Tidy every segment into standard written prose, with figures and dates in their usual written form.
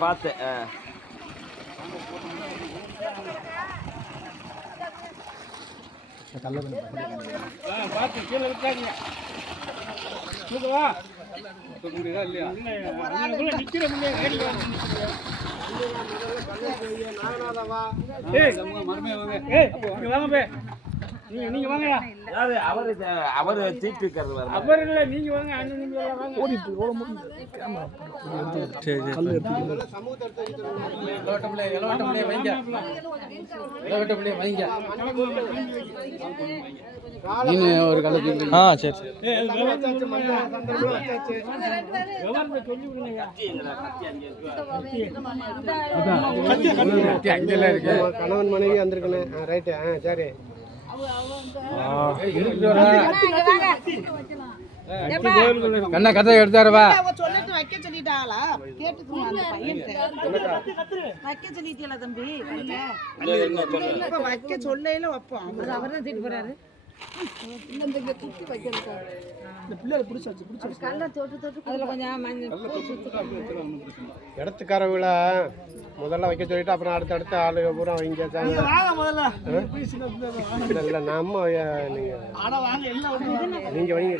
பார்த்து பார்த்து கீழே விட்டாங்க தூக்கவா தூக்க முடியுதா இல்லையா நிற்கிற முடியாது வாங்க நீங்க வாங்க அவரு தீட்டு இருக்கிறது அவர் இல்லை நீங்க வாங்க அண்ணன் நீங்க வாங்க ஓடிட்டு ஒரு கலக்கு சரி கணவன் மனைவி வந்திருக்கேன் ரைட்டு சரி கண்ணா கதை எடுத்தாருவா சொல்லிட்டு வைக்க சொல்லிட்டாளா கேட்டு அந்த பையன் வைக்க சொல்லிட்டீங்களா தம்பி வைக்க சொல்லையில வைப்போம் அவர் தான் தீட்டு போறாரு இடத்துக்காரங்கள முதல்ல வைக்க சொல்லிட்டு அப்புறம் அடுத்தடுத்த ஆளுங்க பூரா வைங்க இல்லை நம்ம நீங்க வைங்க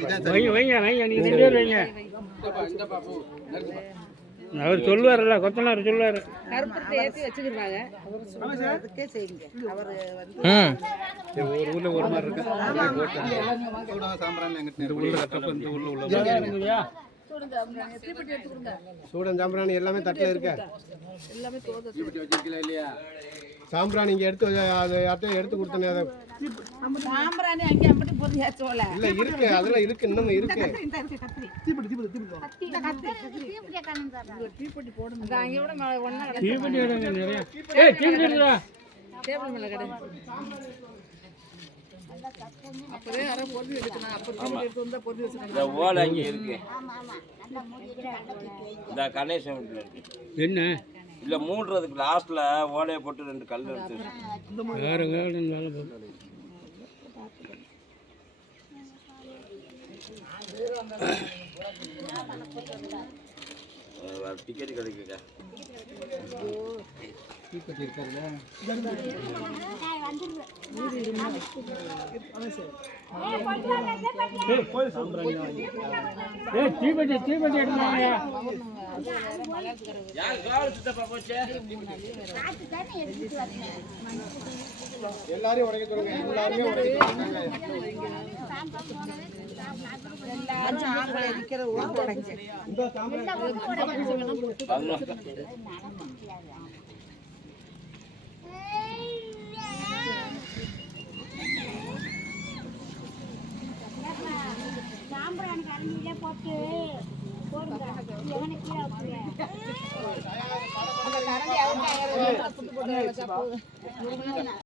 அவர் சொல்லுவார்ல கொத்தனார் சொல்லுவாரு கருப்பத்தை ஏற்றி வச்சுக்கிடுவாங்க அதுக்கே செய்யுங்க அவர் ஒரு ஊர்ல ஒரு மாதிரி இருக்கு சூடன் சாம்பிராணி எல்லாமே தட்டில் இருக்க சாம்பிராணி இங்க எடுத்து அதை யார்ட்டையும் எடுத்து கொடுத்தனே அதை சாம்பிராணி அங்கே அப்படி போதியா சோள இல்ல இருக்கு அதெல்லாம் இருக்கு இன்னும் இருக்கு தீப்பெட்டி போடுங்க அங்கே விட ஒண்ணா தீப்பெட்டி நிறைய ஏய் தீப்பெட்டி டேபிள் மேல கடை அப்பவே அரை பொருள் எடுக்கணும் அப்புறம் எடுத்து வந்தா பொருள் வச்சுக்கணும் இந்த ஓலை அங்கே இருக்கு இந்த கணேசன் வீட்டில் இருக்கு என்ன இல்ல மூடுறதுக்கு லாஸ்ட்ல ஓலையை போட்டு 2 கல் எடுத்து வேற வேலை போட்டு டிக்கெட் கிடைக்குங்க தீப்பெட்டி எடுத்தாங்க எல்லாரையும் உடைக்க சொல்லுங்க எல்லாருமே உடைக்க சாம்பிராணி கரண்டியில போட்டு போடுங்க கீழே